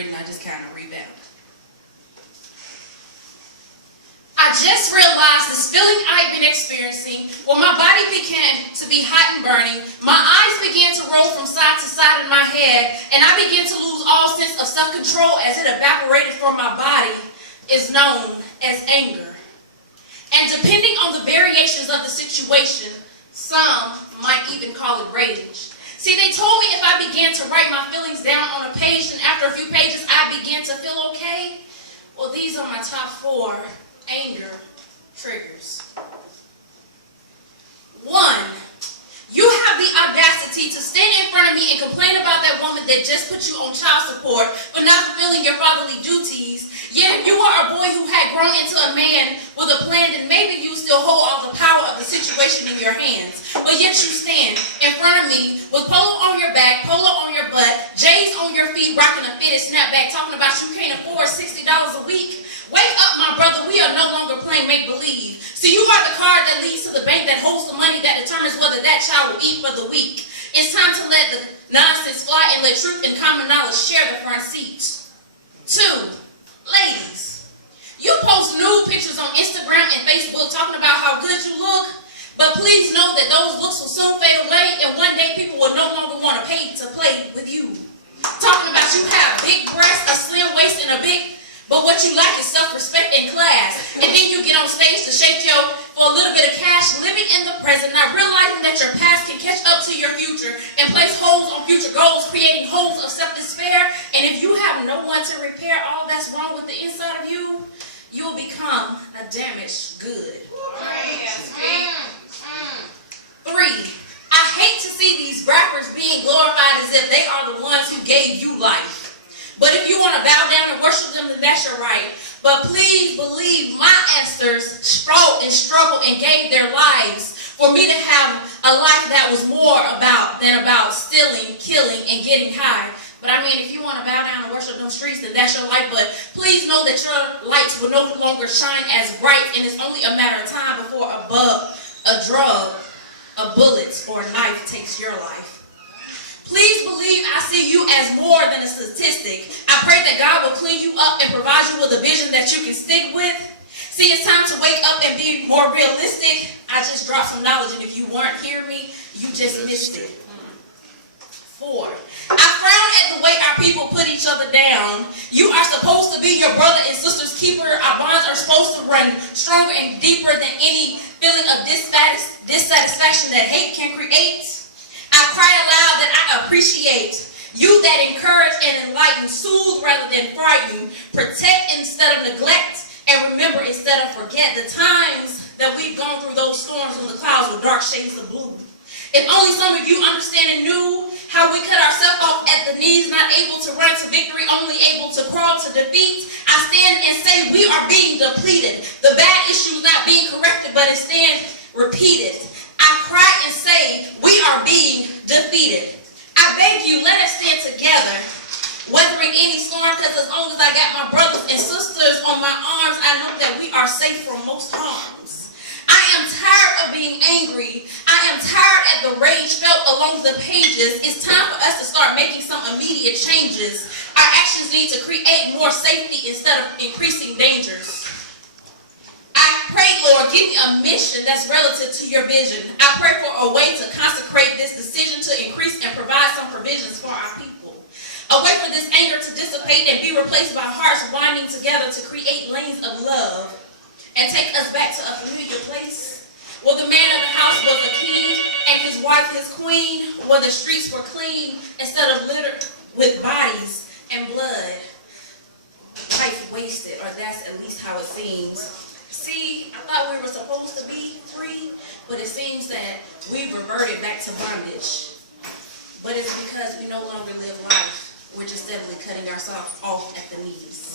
written, I just kind of revamped. I just realized this feeling I've been experiencing, when my body began to be hot and burning, my eyes began to roll from side to side in my head, and I began to lose all sense of self-control as it evaporated from my body, is known as anger. And depending on the variations of the situation, some might even call it rage. See, they told me if I began to write my feelings down on a page, and after a few pages, I began to feel okay. Well, these are my top 4 anger triggers. 1, you have the audacity to stand in front of me and complain about that woman that just put you on child support for not fulfilling your fatherly duties. Yet you are a boy who had grown into a man with a plan, and maybe you still hold all the power of the situation in your hands. But yet you stand in front of me with polo on your back, polo on your butt, J's on your feet, rocking a fitted snapback, talking about you can't afford $60 a week. Wake up, my brother. We are no longer playing make-believe. See, you are the card that leads to the bank that holds the money that determines whether that child will eat for the week. It's time to let the nonsense fly and let truth and common knowledge share the front seat. 2, ladies, you post nude pictures on Instagram and Facebook talking about how good you look, but please know that those looks will soon fade away, and one day people will no longer want to pay to play with you. Talking about you have big breasts, a slim waist, and a big... But what you lack is self-respect and class. And then you get on stage to shake for a little bit of cash, living in the present, not realizing that your past can catch up to your future and place holes on future goals, creating holes of self-despair. And if you have no one to repair all that's wrong with the inside of you, you'll become a damaged good. 3, I hate to see these rappers being glorified as if they are the ones who gave you life. But if you want to bow down and worship them, then that's your right. But please believe my ancestors fought and struggled and gave their lives for me to have a life that was more than about stealing, killing, and getting high. But I mean, if you want to bow down and worship them streets, then that's your life. But please know that your lights will no longer shine as bright, and it's only a matter of time before a bug, a drug, a bullet, or a knife takes your life. Please believe I see you as more than a statistic. I pray that God will clean you up and provide you with a vision that you can stick with. See, it's time to wake up and be more realistic. I just dropped some knowledge, and if you weren't hearing me, you just missed it. 4, I frown at the way our people put each other down. You are supposed to be your brother and sister's keeper. Our bonds are supposed to run stronger and deeper than any feeling of dissatisfaction that hate can create. I cry aloud that I appreciate you that encourage and enlighten, soothe rather than frighten, protect instead of neglect, and remember instead of forget the times that we've gone through those storms when the clouds were dark shades of blue. If only some of you understand and knew how we cut ourselves off at the knees, not able to run to victory, only able to crawl to defeat. I stand and say we are being depleted. The bad issues not being corrected, but instead repeated. I cry and say we are being defeated. I beg you, let us stand together, weathering any storm, because as long as I got my brothers and sisters on my arms, I know that we are safe from most harms. I am tired of being angry. I am tired at the rage felt along the pages. It's time for us to start making some immediate changes. Our actions need to create more safety instead of increasing dangers. I pray, Lord, give me a mission that's relative to your vision. I pray for a way to consecrate this decision to increase and provide some provisions for our people. A way for this anger to dissipate and be replaced by hearts winding together to create lanes of love and take us back to a familiar place where the man of the house was a king and his wife his queen, where the streets were clean instead of littered with bodies and blood. Life wasted, or that's at least how it seems. See, I thought we were supposed to be free, but it seems that we reverted back to bondage. But it's because we no longer live life. We're just steadily cutting ourselves off at the knees.